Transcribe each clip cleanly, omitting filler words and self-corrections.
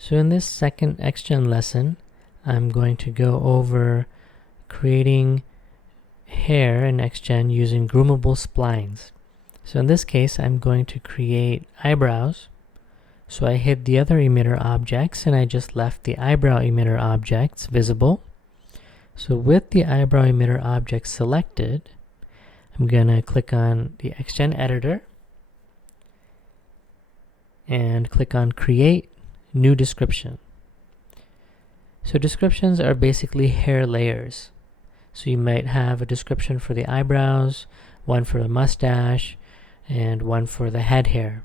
So in this second XGen lesson, I'm going to go over creating hair in XGen using Groomable Splines. So in this case, I'm going to create eyebrows. So I hid the other emitter objects and I just left the eyebrow emitter objects visible. So with the eyebrow emitter object selected, I'm going to click on the XGen editor and click on Create New Description. So descriptions are basically hair layers. So you might have a description for the eyebrows, one for the mustache, and one for the head hair.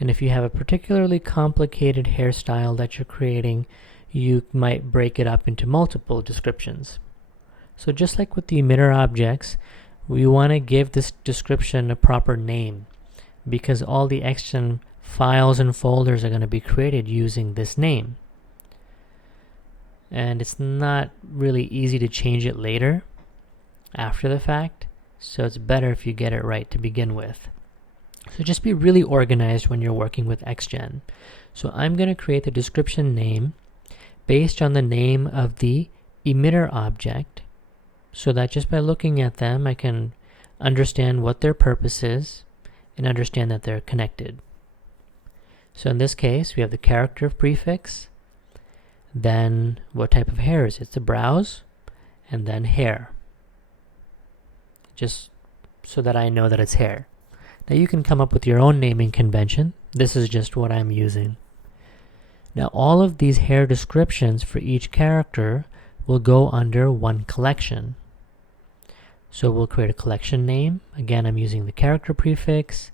And if you have a particularly complicated hairstyle that you're creating, you might break it up into multiple descriptions. So just like with the emitter objects, we want to give this description a proper name because all the XGen files and folders are going to be created using this name. And it's not really easy to change it later after the fact, so it's better if you get it right to begin with. So just be really organized when you're working with XGen. So I'm going to create the description name based on the name of the emitter object, so that just by looking at them I can understand what their purpose is and understand that they're connected. So in this case, we have the character prefix, then what type of hair is it? It's the brows, and then hair. Just so that I know that it's hair. Now you can come up with your own naming convention. This is just what I'm using. Now all of these hair descriptions for each character will go under one collection. So we'll create a collection name. Again, I'm using the character prefix,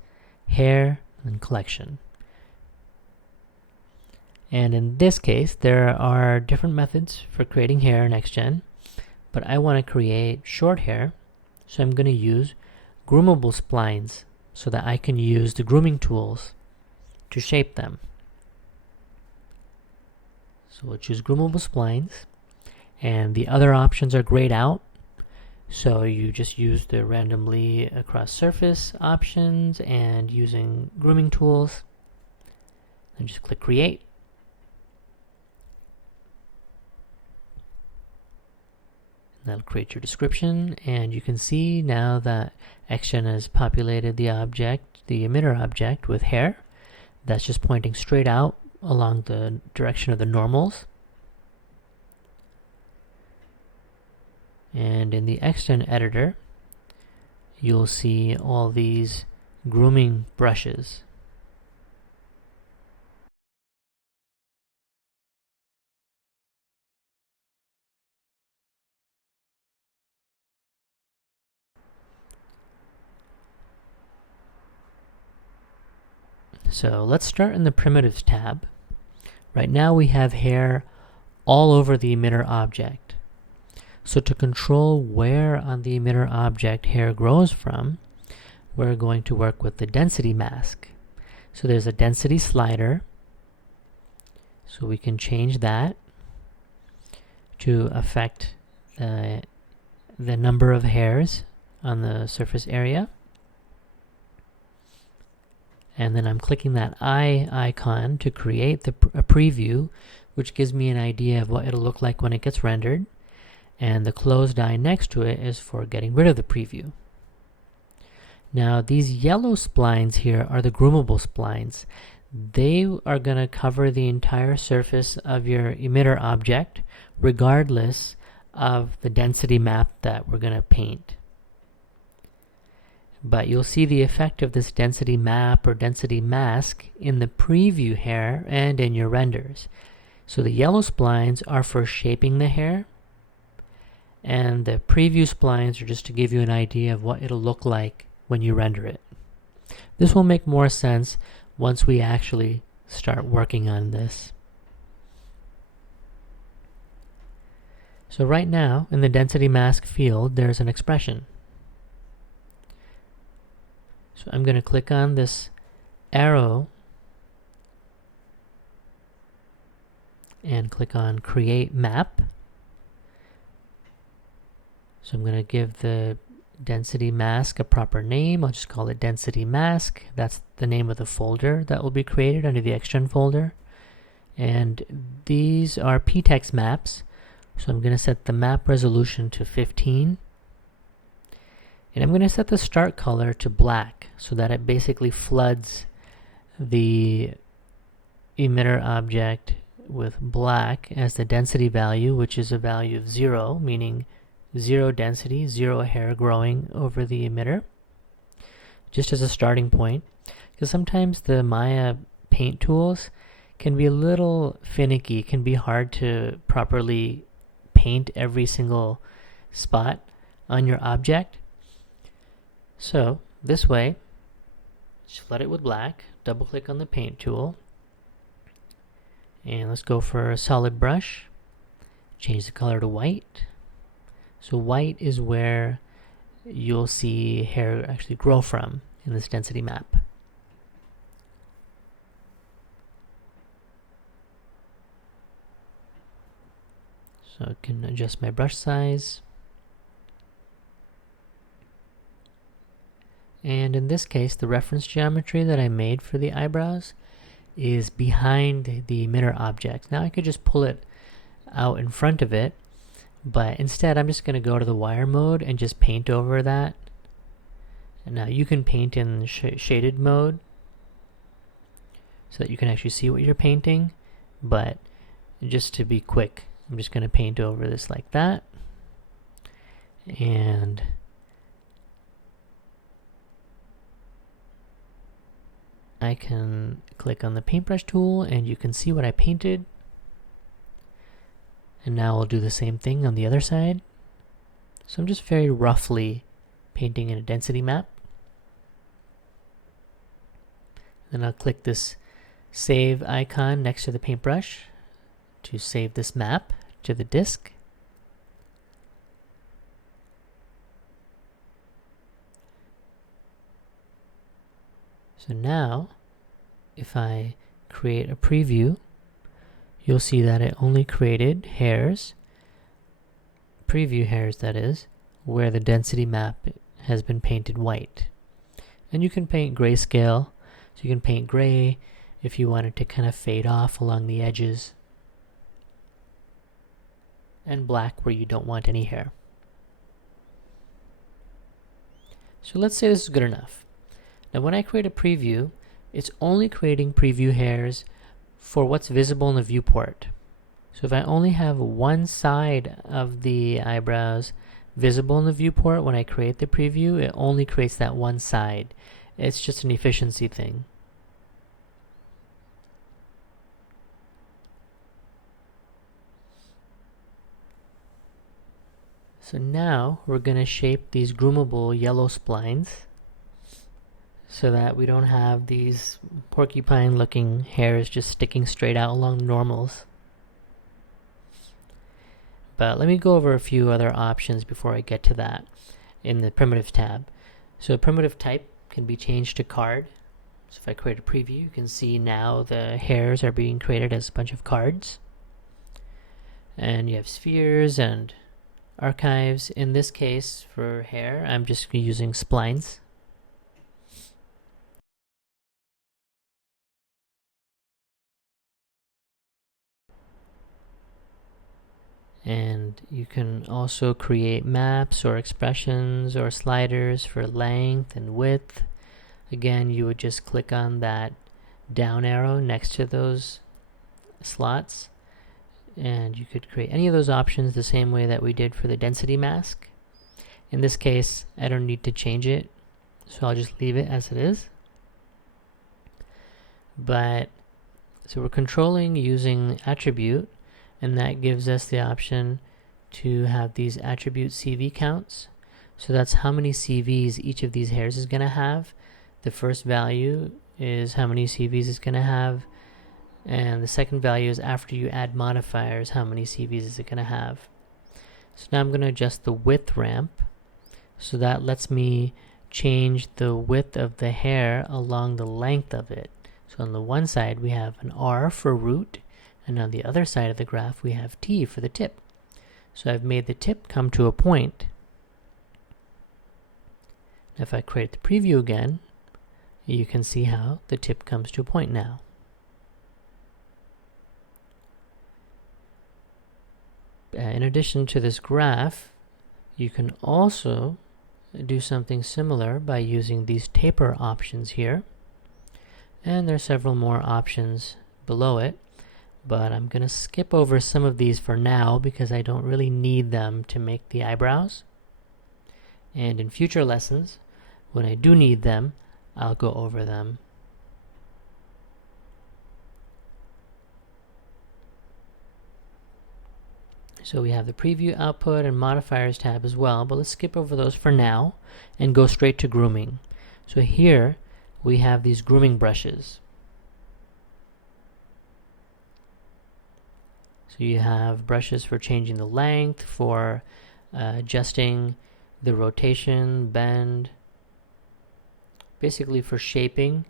hair, and collection. And in this case, there are different methods for creating hair in XGen, but I want to create short hair, so I'm going to use Groomable Splines so that I can use the grooming tools to shape them. So we'll choose Groomable Splines, and the other options are grayed out, so you just use the randomly across surface options and using grooming tools, and just click Create. That'll create your description, and you can see now that XGen has populated the object, the emitter object, with hair. That's just pointing straight out along the direction of the normals. And in the XGen editor, you'll see all these grooming brushes. So let's start in the Primitives tab. Right now we have hair all over the emitter object. So to control where on the emitter object hair grows from, we're going to work with the density mask. So there's a density slider. So we can change that to affect the number of hairs on the surface area. And then I'm clicking that eye icon to create a preview, which gives me an idea of what it'll look like when it gets rendered. And the closed eye next to it is for getting rid of the preview. Now these yellow splines here are the groomable splines. They are going to cover the entire surface of your emitter object, regardless of the density map that we're going to paint. But you'll see the effect of this density map or density mask in the preview hair and in your renders. So the yellow splines are for shaping the hair, and the preview splines are just to give you an idea of what it'll look like when you render it. This will make more sense once we actually start working on this. So right now, in the density mask field, there's an expression. So I'm going to click on this arrow and click on Create Map. So I'm going to give the density mask a proper name. I'll just call it density mask. That's the name of the folder that will be created under the XGen folder. And these are p-text maps. So I'm going to set the map resolution to 15. And I'm going to set the start color to black so that it basically floods the emitter object with black as the density value, which is a value of 0, meaning 0 density, 0 hair growing over the emitter, just as a starting point. Because sometimes the Maya paint tools can be a little finicky, can be hard to properly paint every single spot on your object. So this way, just flood it with black, double click on the paint tool, and let's go for a solid brush, change the color to white. So white is where you'll see hair actually grow from in this density map. So I can adjust my brush size. And in this case, the reference geometry that I made for the eyebrows is behind the emitter object. Now I could just pull it out in front of it, but instead I'm just going to go to the wire mode and just paint over that. And now you can paint in shaded mode so that you can actually see what you're painting, but just to be quick, I'm just going to paint over this like that. And I can click on the paintbrush tool and you can see what I painted. And now I'll do the same thing on the other side. So I'm just very roughly painting in a density map. Then I'll click this save icon next to the paintbrush to save this map to the disk. So now, if I create a preview, you'll see that it only created hairs, preview hairs that is, where the density map has been painted white. And you can paint grayscale, so you can paint gray if you wanted to kind of fade off along the edges, and black where you don't want any hair. So let's say this is good enough. Now when I create a preview, it's only creating preview hairs for what's visible in the viewport. So if I only have one side of the eyebrows visible in the viewport when I create the preview, it only creates that one side. It's just an efficiency thing. So now we're going to shape these groomable yellow splines so that we don't have these porcupine looking hairs just sticking straight out along the normals. But let me go over a few other options before I get to that in the primitive tab. So primitive type can be changed to card. So if I create a preview, you can see now the hairs are being created as a bunch of cards. And you have spheres and archives. In this case, for hair, I'm just using splines. And you can also create maps or expressions or sliders for length and width. Again, you would just click on that down arrow next to those slots, and you could create any of those options the same way that we did for the density mask. In this case, I don't need to change it, so I'll just leave it as it is. But so we're controlling using attribute, and that gives us the option to have these attribute CV counts. So that's how many CVs each of these hairs is going to have. The first value is how many CVs it's going to have, and the second value is after you add modifiers, how many CVs is it going to have. So now I'm going to adjust the width ramp, so that lets me change the width of the hair along the length of it. So on the one side we have an R for root, and on the other side of the graph we have T for the tip. So I've made the tip come to a point. If I create the preview again, you can see how the tip comes to a point now. In addition to this graph, you can also do something similar by using these taper options here. And there are several more options below it, but I'm going to skip over some of these for now because I don't really need them to make the eyebrows. And in future lessons, when I do need them, I'll go over them. So we have the preview output and modifiers tab as well, but let's skip over those for now and go straight to grooming. So here we have these grooming brushes. So you have brushes for changing the length, for adjusting the rotation, bend, basically for shaping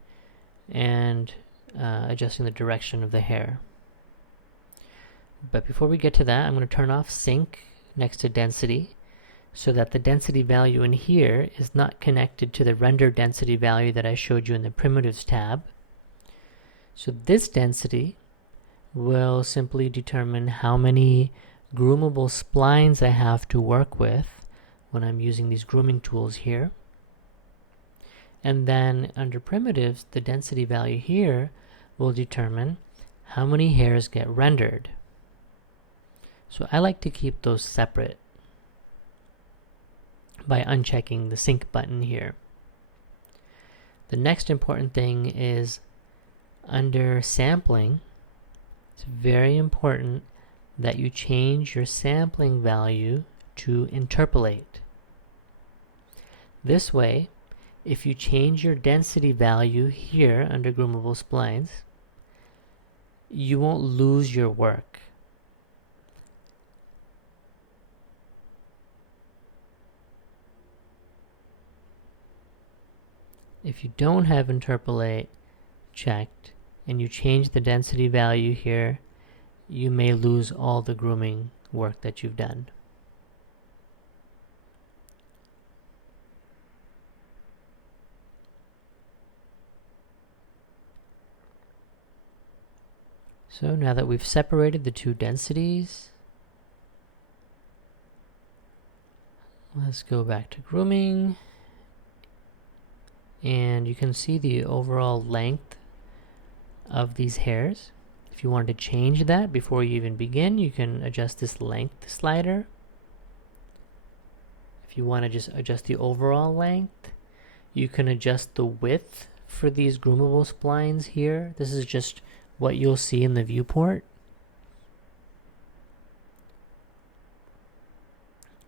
and adjusting the direction of the hair. But before we get to that, I'm going to turn off sync next to density so that the density value in here is not connected to the render density value that I showed you in the primitives tab. So this density will simply determine how many groomable splines I have to work with when I'm using these grooming tools here. And then under primitives, the density value here will determine how many hairs get rendered. So I like to keep those separate by unchecking the sync button here. The next important thing is under sampling, it's very important that you change your sampling value to interpolate. This way, if you change your density value here under Groomable Splines, you won't lose your work. If you don't have interpolate checked and you change the density value here, you may lose all the grooming work that you've done. So now that we've separated the two densities, let's go back to grooming. And you can see the overall length of these hairs. If you wanted to change that before you even begin, you can adjust this length slider. If you want to just adjust the overall length, you can adjust the width for these groomable splines here. This is just what you'll see in the viewport.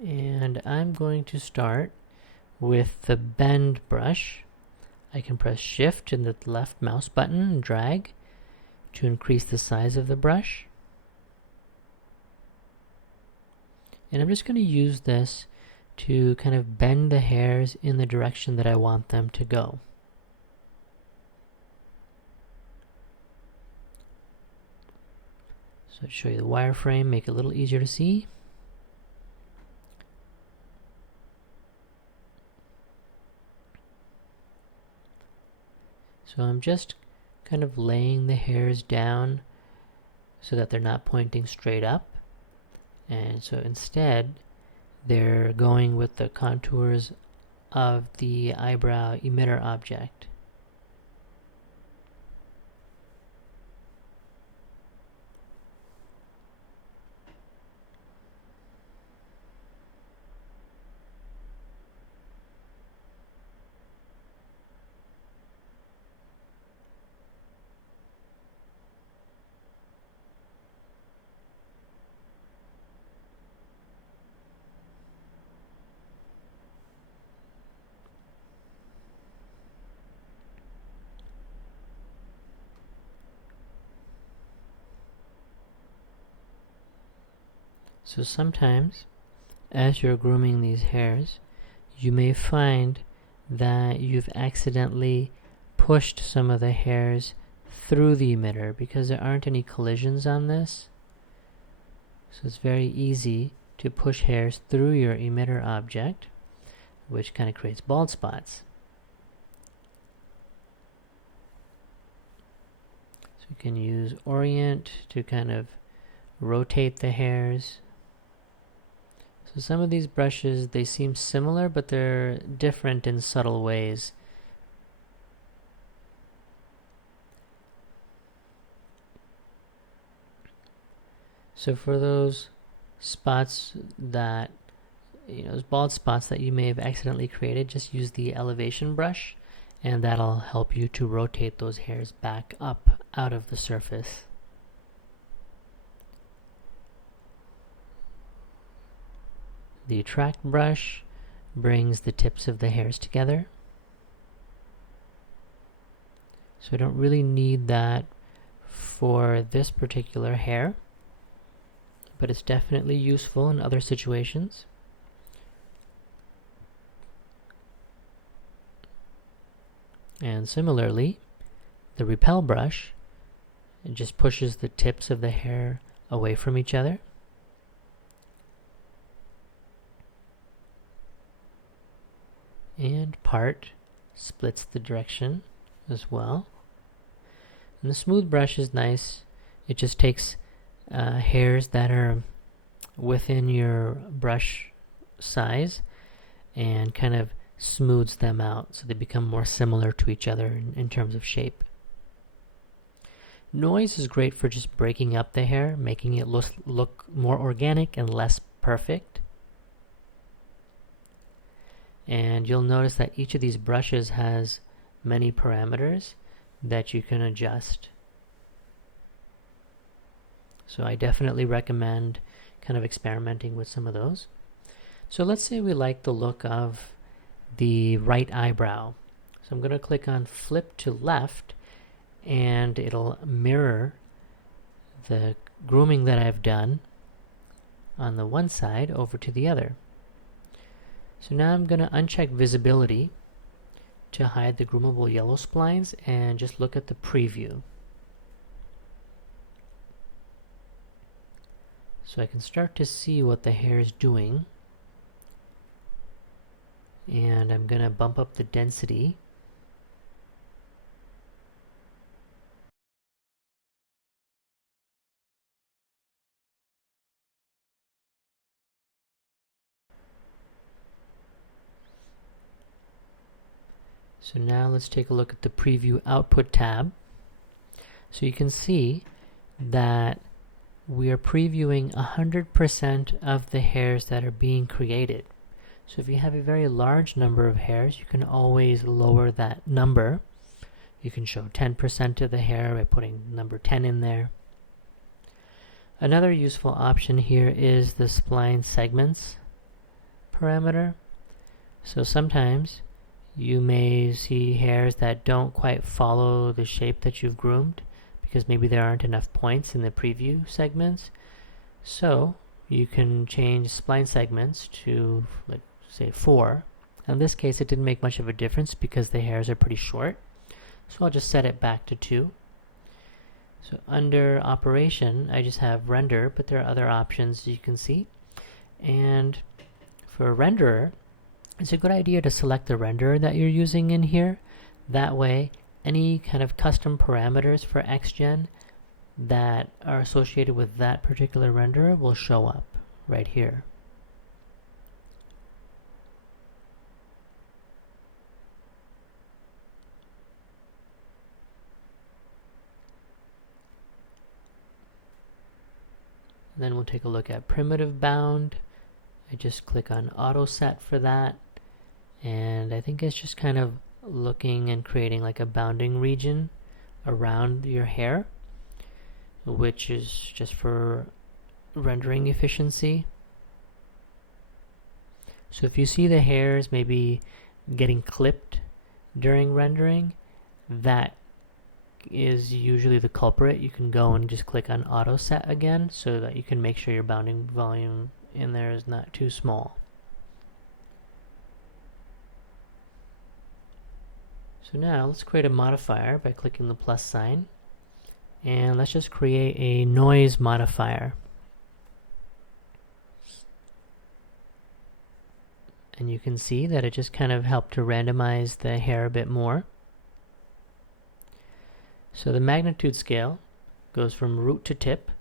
And I'm going to start with the bend brush. I can press shift and the left mouse button and drag to increase the size of the brush. And I'm just going to use this to kind of bend the hairs in the direction that I want them to go. So to show you the wireframe, make it a little easier to see. So I'm just kind of laying the hairs down so that they're not pointing straight up. And so instead, they're going with the contours of the eyebrow emitter object. So sometimes, as you're grooming these hairs, you may find that you've accidentally pushed some of the hairs through the emitter because there aren't any collisions on this. So it's very easy to push hairs through your emitter object, which kind of creates bald spots. So you can use orient to kind of rotate the hairs. So some of these brushes, they seem similar, but they're different in subtle ways. So for those spots that, those bald spots that you may have accidentally created, just use the elevation brush, and that'll help you to rotate those hairs back up out of the surface. The attract brush brings the tips of the hairs together. So I don't really need that for this particular hair, but it's definitely useful in other situations. And similarly, the repel brush, it just pushes the tips of the hair away from each other. And part splits the direction as well. And the smooth brush is nice. It just takes hairs that are within your brush size and kind of smooths them out so they become more similar to each other in terms of shape. Noise is great for just breaking up the hair, making it look more organic and less perfect. And you'll notice that each of these brushes has many parameters that you can adjust. So I definitely recommend kind of experimenting with some of those. So let's say we like the look of the right eyebrow. So I'm going to click on flip to left, and it'll mirror the grooming that I've done on the one side over to the other. So now I'm going to uncheck visibility to hide the groomable yellow splines and just look at the preview. So I can start to see what the hair is doing. And I'm going to bump up the density. So now let's take a look at the preview output tab. So you can see that we are previewing 100% of the hairs that are being created. So if you have a very large number of hairs, you can always lower that number. You can show 10% of the hair by putting number 10 in there. Another useful option here is the spline segments parameter. So sometimes you may see hairs that don't quite follow the shape that you've groomed because maybe there aren't enough points in the preview segments. So you can change spline segments to, like, say 4. In this case it didn't make much of a difference because the hairs are pretty short. So I'll just set it back to 2. So under operation I just have render, but there are other options you can see. And for renderer, it's a good idea to select the renderer that you're using in here. That way, any kind of custom parameters for XGen that are associated with that particular renderer will show up right here. And then we'll take a look at primitive bound. I just click on auto set for that. And I think it's just kind of looking and creating like a bounding region around your hair, which is just for rendering efficiency. So if you see the hairs maybe getting clipped during rendering, that is usually the culprit. You can go and just click on auto set again so that you can make sure your bounding volume in there is not too small. So now let's create a modifier by clicking the plus sign, and let's just create a noise modifier. And you can see that it just kind of helped to randomize the hair a bit more. So the magnitude scale goes from root to tip,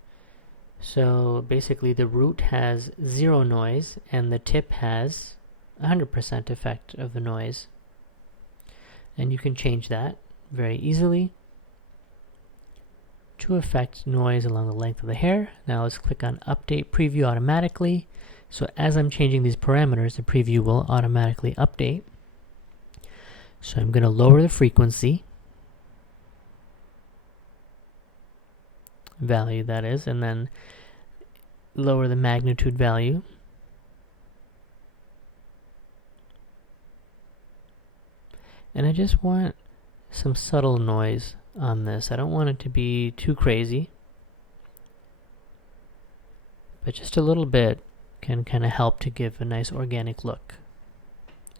So basically the root has 0 noise and the tip has 100% effect of the noise. And you can change that very easily to affect noise along the length of the hair. Now let's click on Update Preview Automatically. So as I'm changing these parameters, the preview will automatically update. So I'm going to lower the frequency value, that is, and then lower the magnitude value. And I just want some subtle noise on this. I don't want it to be too crazy, but just a little bit can kind of help to give a nice organic look.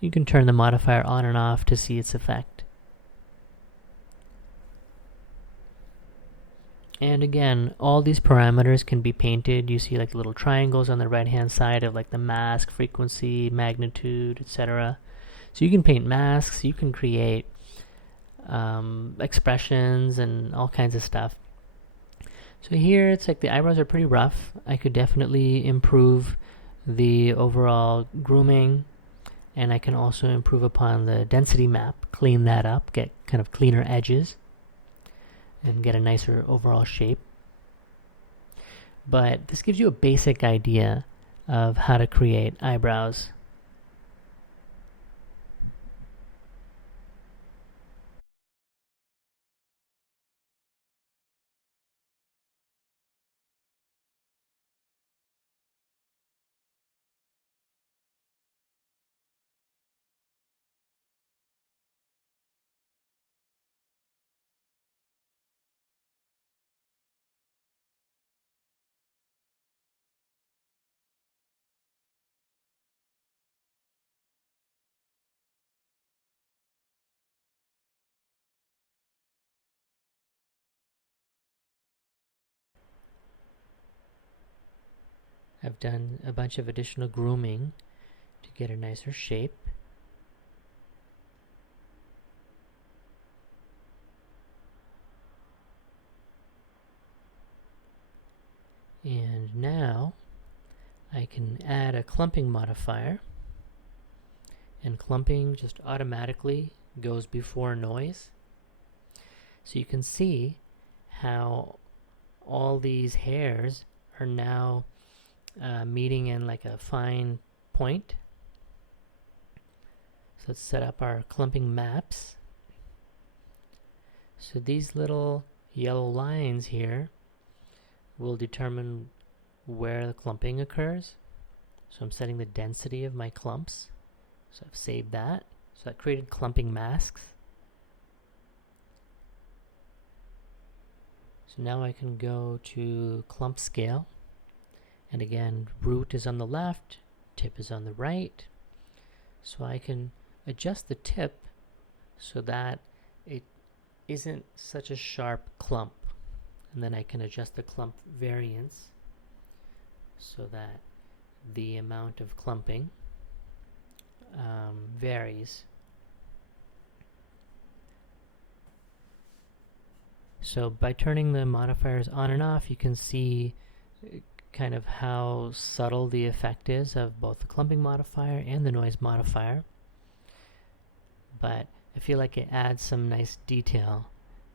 You can turn the modifier on and off to see its effect. And again, all these parameters can be painted. You see like little triangles on the right hand side of like the mask, frequency, magnitude, etc. So you can paint masks, you can create expressions and all kinds of stuff. So here it's like the eyebrows are pretty rough. I could definitely improve the overall grooming, and I can also improve upon the density map, clean that up, get kind of cleaner edges, and get a nicer overall shape. But this gives you a basic idea of how to create eyebrows. I've done a bunch of additional grooming to get a nicer shape. And now I can add a clumping modifier, and clumping just automatically goes before noise. So you can see how all these hairs are now meeting in like a fine point. So let's set up our clumping maps. So these little yellow lines here will determine where the clumping occurs. So I'm setting the density of my clumps. So I've saved that. So that created clumping masks. So now I can go to clump scale. And again, root is on the left, tip is on the right. So I can adjust the tip so that it isn't such a sharp clump. And then I can adjust the clump variance so that the amount of clumping varies. So by turning the modifiers on and off, you can see kind of how subtle the effect is of both the clumping modifier and the noise modifier. But I feel like it adds some nice detail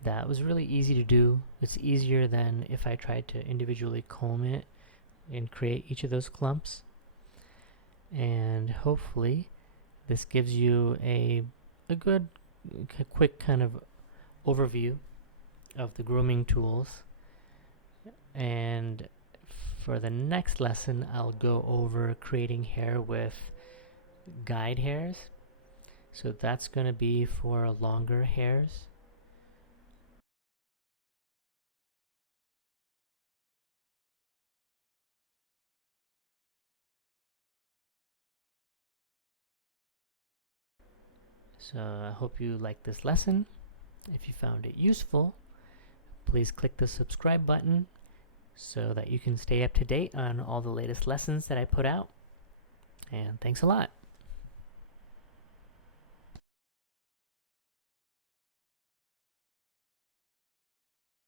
that was really easy to do. It's easier than if I tried to individually comb it and create each of those clumps. And hopefully this gives you a good, quick kind of overview of the grooming tools. And for the next lesson, I'll go over creating hair with guide hairs. So that's going to be for longer hairs. So I hope you liked this lesson. If you found it useful, please click the subscribe button so that you can stay up to date on all the latest lessons that I put out. And thanks a lot.